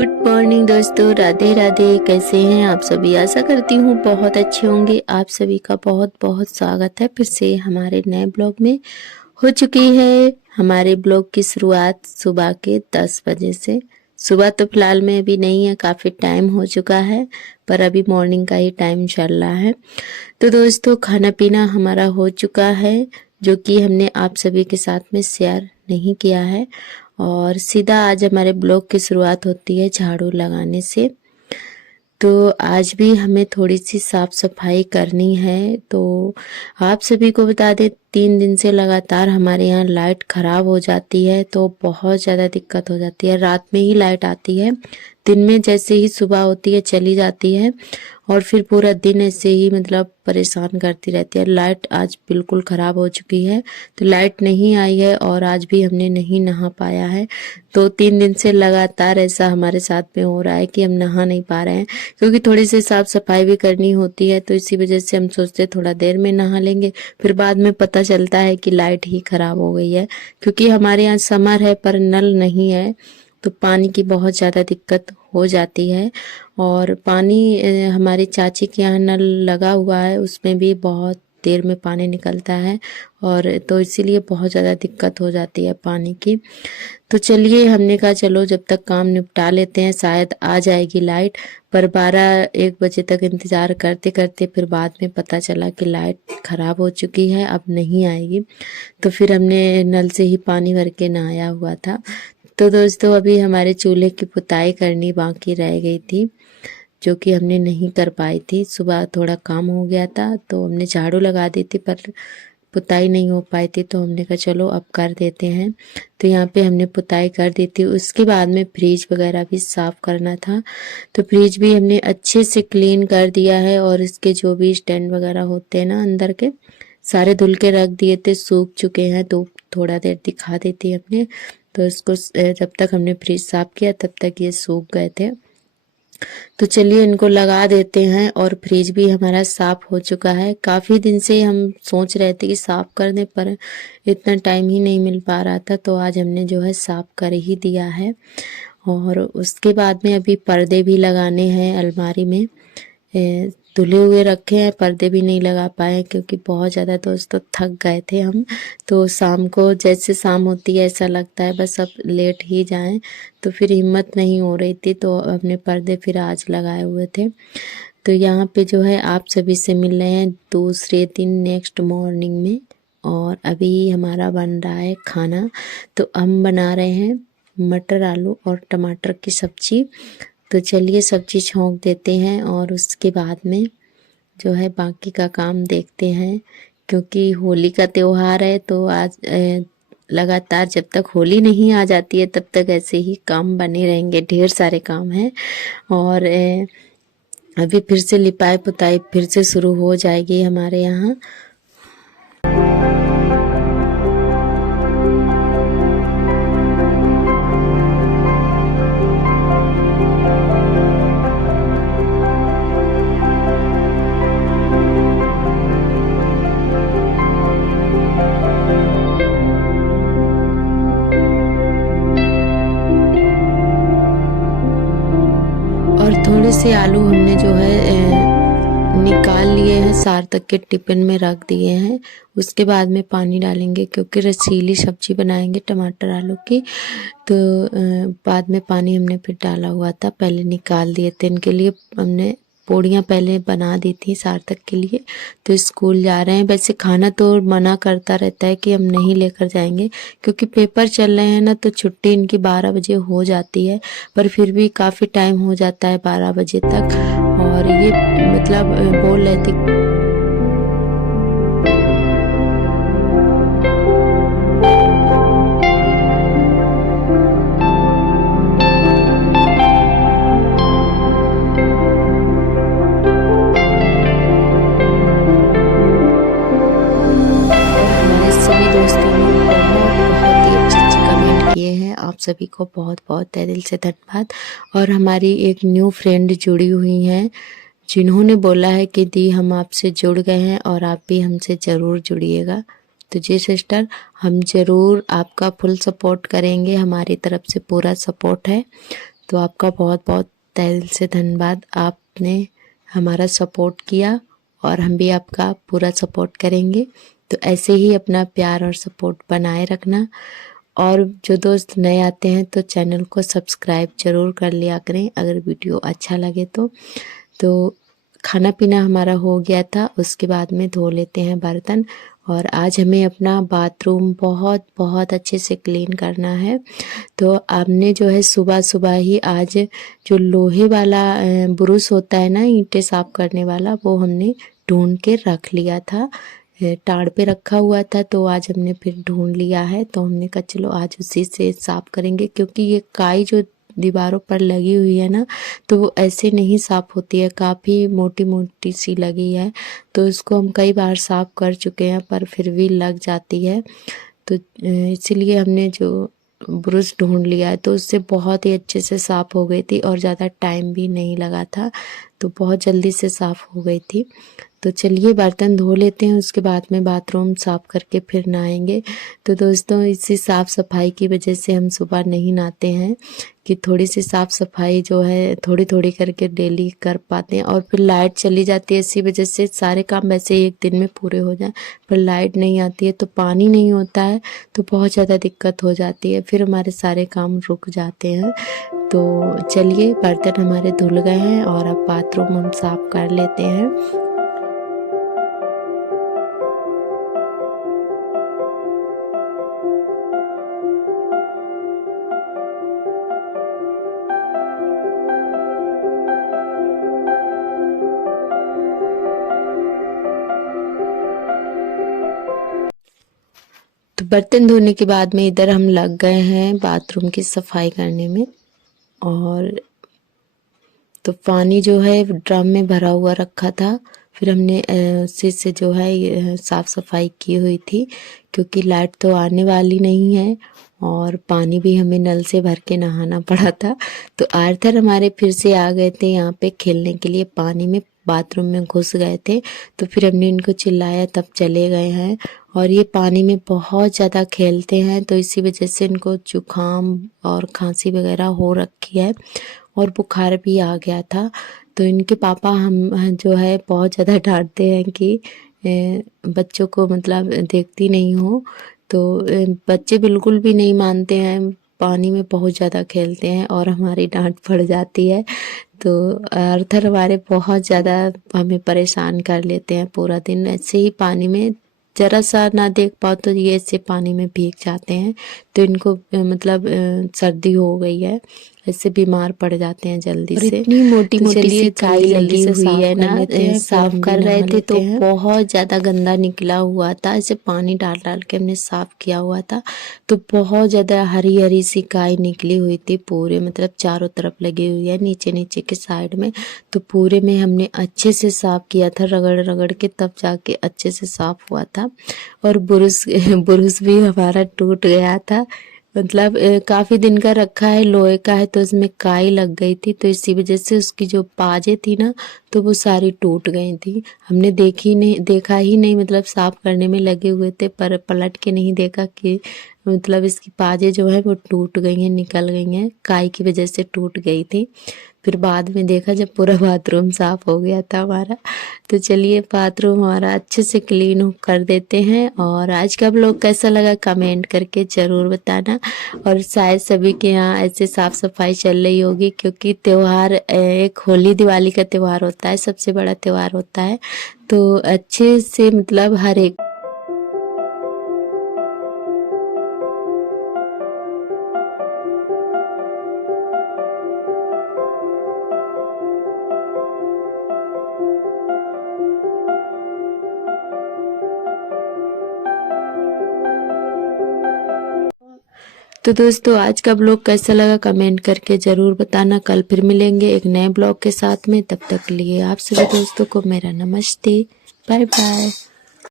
Good morning दोस्तों, राधे राधे। कैसे हैं आप सभी? आशा करती हूँ बहुत अच्छे होंगे। आप सभी का बहुत बहुत स्वागत है फिर से हमारे नए ब्लॉग में। हो चुकी है हमारे ब्लॉग की शुरुआत सुबह के 10 बजे से। सुबह तो फिलहाल में अभी नहीं है, काफ़ी टाइम हो चुका है, पर अभी मॉर्निंग का ही टाइम चल रहा है। तो दोस्तों खाना पीना हमारा हो चुका है, जो कि हमने आप सभी के साथ में शेयर नहीं किया है। और सीधा आज हमारे ब्लॉग की शुरुआत होती है झाड़ू लगाने से। तो आज भी हमें थोड़ी सी साफ सफाई करनी है। तो आप सभी को बता दें, 3 दिन से लगातार हमारे यहाँ लाइट खराब हो जाती है, तो बहुत ज़्यादा दिक्कत हो जाती है। रात में ही लाइट आती है, दिन में जैसे ही सुबह होती है चली जाती है, और फिर पूरा दिन ऐसे ही मतलब परेशान करती रहती है। लाइट आज बिल्कुल ख़राब हो चुकी है, तो लाइट नहीं आई है और आज भी हमने नहीं नहा पाया है। तो 3 दिन से लगातार ऐसा हमारे साथ में हो रहा है कि हम नहा नहीं पा रहे हैं, क्योंकि थोड़ी सी साफ सफाई भी करनी होती है। तो इसी वजह से हम सोचते थोड़ा देर में नहा लेंगे, फिर बाद में पता चलता है कि लाइट ही खराब हो गई है। क्योंकि हमारे यहाँ समर है पर नल नहीं है, तो पानी की बहुत ज़्यादा दिक्कत हो जाती है। और पानी हमारी चाची के यहाँ नल लगा हुआ है, उसमें भी बहुत देर में पानी निकलता है, और तो इसीलिए बहुत ज़्यादा दिक्कत हो जाती है पानी की। तो चलिए हमने कहा चलो जब तक काम निपटा लेते हैं, शायद आ जाएगी लाइट। पर 12-1 बजे तक इंतज़ार करते करते फिर बाद में पता चला कि लाइट ख़राब हो चुकी है, अब नहीं आएगी। तो फिर हमने नल से ही पानी भर के नहाया हुआ था। तो दोस्तों अभी हमारे चूल्हे की पुताई करनी बाकी रह गई थी, जो कि हमने नहीं कर पाई थी। सुबह थोड़ा काम हो गया था तो हमने झाड़ू लगा दी थी, पर पुताई नहीं हो पाई थी, तो हमने कहा चलो अब कर देते हैं। तो यहाँ पे हमने पुताई कर दी थी। उसके बाद में फ्रिज वगैरह भी साफ़ करना था, तो फ्रिज भी हमने अच्छे से क्लीन कर दिया है। और इसके जो भी स्टैंड वगैरह होते हैं ना अंदर के, सारे धुल के रख दिए थे, सूख चुके हैं। तो थोड़ा देर दिखा देती हमने, तो इसको जब तक हमने फ्रिज साफ़ किया तब तक ये सूख गए थे। तो चलिए इनको लगा देते हैं। और फ्रिज भी हमारा साफ हो चुका है। काफ़ी दिन से हम सोच रहे थे कि साफ कर दें, पर इतना टाइम ही नहीं मिल पा रहा था, तो आज हमने जो है साफ कर ही दिया है। और उसके बाद में अभी पर्दे भी लगाने हैं अलमारी में। धुले हुए रखे हैं, पर्दे भी नहीं लगा पाए क्योंकि बहुत ज़्यादा दोस्तों थक गए थे हम। तो शाम को जैसे शाम होती है ऐसा लगता है बस अब लेट ही जाएं, तो फिर हिम्मत नहीं हो रही थी, तो अपने पर्दे फिर आज लगाए हुए थे। तो यहाँ पे जो है आप सभी से मिल रहे हैं दूसरे दिन नेक्स्ट मॉर्निंग में। और अभी हमारा बन रहा है खाना। तो हम बना रहे हैं मटर आलू और टमाटर की सब्जी। तो चलिए सब्जी छौंक देते हैं और उसके बाद में जो है बाकी का काम देखते हैं। क्योंकि होली का त्योहार है, तो आज लगातार जब तक होली नहीं आ जाती है तब तक ऐसे ही काम बने रहेंगे, ढेर सारे काम हैं। और अभी फिर से लिपाई पुताई फिर से शुरू हो जाएगी हमारे यहाँ। और थोड़े से आलू हमने जो है निकाल लिए हैं, सार्थक के टिफिन में रख दिए हैं। उसके बाद में पानी डालेंगे क्योंकि रसीली सब्जी बनाएंगे टमाटर आलू की। तो बाद में पानी हमने फिर डाला हुआ था, पहले निकाल दिए थे। इनके लिए हमने पोड़ियाँ पहले बना दी थी सार्थक के लिए। तो स्कूल जा रहे हैं। वैसे खाना तो मना करता रहता है कि हम नहीं लेकर जाएंगे, क्योंकि पेपर चल रहे हैं ना, तो छुट्टी इनकी 12 बजे हो जाती है। पर फिर भी काफ़ी टाइम हो जाता है 12 बजे तक। और ये मतलब बोल रहे थे हमारे सभी दोस्तों ने बहुत ही अच्छे कमेंट किए हैं। आप सभी को बहुत बहुत तहे दिल से धन्यवाद। और हमारी एक न्यू फ्रेंड जुड़ी हुई हैं, जिन्होंने बोला है कि दी हम आपसे जुड़ गए हैं और आप भी हमसे ज़रूर जुड़िएगा। तो जी सिस्टर, हम ज़रूर आपका फुल सपोर्ट करेंगे, हमारी तरफ से पूरा सपोर्ट है। तो आपका बहुत बहुत तहे दिल से धन्यवाद। आपने हमारा सपोर्ट किया और हम भी आपका पूरा सपोर्ट करेंगे। तो ऐसे ही अपना प्यार और सपोर्ट बनाए रखना। और जो दोस्त नए आते हैं तो चैनल को सब्सक्राइब ज़रूर कर लिया करें अगर वीडियो अच्छा लगे तो खाना पीना हमारा हो गया था, उसके बाद में धो लेते हैं बर्तन। और आज हमें अपना बाथरूम बहुत बहुत अच्छे से क्लीन करना है। तो हमने जो है सुबह सुबह ही आज जो लोहे वाला ब्रश होता है ना, ईंटें साफ करने वाला, वो हमने ढूंढ के रख लिया था। टाड़ पे रखा हुआ था तो आज हमने फिर ढूंढ लिया है। तो हमने कहा चलो आज उसी से साफ करेंगे, क्योंकि ये काई जो दीवारों पर लगी हुई है ना, तो वो ऐसे नहीं साफ होती है, काफ़ी मोटी मोटी सी लगी है। तो इसको हम कई बार साफ कर चुके हैं पर फिर भी लग जाती है। तो इसीलिए हमने जो ब्रश ढूंढ लिया है तो उससे बहुत ही अच्छे से साफ़ हो गई थी और ज़्यादा टाइम भी नहीं लगा था, तो बहुत जल्दी से साफ़ हो गई थी। तो चलिए बर्तन धो लेते हैं, उसके बाद में बाथरूम साफ़ करके फिर नहाएंगे। तो दोस्तों इसी साफ़ सफाई की वजह से हम सुबह नहीं नहाते हैं कि थोड़ी सी साफ़ सफाई जो है थोड़ी थोड़ी करके डेली कर पाते हैं। और फिर लाइट चली जाती है, इसी वजह से सारे काम वैसे ही एक दिन में पूरे हो जाए, पर लाइट नहीं आती है तो पानी नहीं होता है तो बहुत ज़्यादा दिक्कत हो जाती है, फिर हमारे सारे काम रुक जाते हैं। तो चलिए बर्तन हमारे धुल गए हैं और अब बाथरूम हम साफ़ कर लेते हैं। तो बर्तन धोने के बाद में इधर हम लग गए हैं बाथरूम की सफाई करने में। और तो पानी जो है ड्रम में भरा हुआ रखा था, फिर हमने उसी से जो है साफ़ सफाई की हुई थी, क्योंकि लाइट तो आने वाली नहीं है और पानी भी हमें नल से भर के नहाना पड़ा था। तो आर्थर हमारे फिर से आ गए थे यहाँ पे खेलने के लिए, पानी में बाथरूम में घुस गए थे। तो फिर हमने इनको चिल्लाया तब चले गए हैं। और ये पानी में बहुत ज़्यादा खेलते हैं तो इसी वजह से इनको जुकाम और खांसी वगैरह हो रखी है और बुखार भी आ गया था। तो इनके पापा हम जो है बहुत ज़्यादा डांटते हैं कि बच्चों को मतलब देखती नहीं हो। तो बच्चे बिल्कुल भी नहीं मानते हैं, पानी में बहुत ज़्यादा खेलते हैं और हमारी डांट पड़ जाती है। तो आर्थर हमारे बहुत ज़्यादा हमें परेशान कर लेते हैं, पूरा दिन ऐसे ही पानी में ज़रा सा ना देख पाओ तो ये ऐसे पानी में भीग जाते हैं। तो इनको मतलब सर्दी हो गई है, ऐसे बीमार पड़ जाते हैं जल्दी से। इतनी मोटी मोटी सी काई लगी हुई है ना, साफ कर रहे थे तो बहुत ज़्यादा गंदा निकला हुआ था, ऐसे पानी डाल डाल के हमने साफ किया हुआ था। तो बहुत ज़्यादा हरी हरी सी काई निकली हुई थी पूरे, मतलब चारों तरफ लगी हुई है, नीचे नीचे के साइड में। तो पूरे में हमने अच्छे से साफ किया था, रगड़ रगड़ के तब जाके अच्छे से साफ हुआ था। और बुरुश बुरुश भी हमारा टूट गया था, मतलब काफ़ी दिन का रखा है, लोहे का है, तो उसमें काई लग गई थी, तो इसी वजह से उसकी जो पाजे थी ना तो वो सारी टूट गई थी। हमने देखा ही नहीं, मतलब साफ करने में लगे हुए थे पर पलट के नहीं देखा कि मतलब इसकी पाजे जो है वो टूट गई हैं, निकल गई हैं, काई की वजह से टूट गई थी। फिर बाद में देखा जब पूरा बाथरूम साफ हो गया था हमारा। तो चलिए बाथरूम हमारा अच्छे से क्लीन कर देते हैं। और आज का व्लॉग कैसा लगा कमेंट करके ज़रूर बताना। और शायद सभी के यहाँ ऐसे साफ सफाई चल रही होगी, क्योंकि त्यौहार एक होली दिवाली का त्यौहार होता है, सबसे बड़ा त्यौहार होता है। तो अच्छे से मतलब हर एक तो दोस्तों आज का ब्लॉग कैसा लगा कमेंट करके ज़रूर बताना। कल फिर मिलेंगे एक नए ब्लॉग के साथ में, तब तक के लिए आप सभी दोस्तों को मेरा नमस्ते, बाय बाय।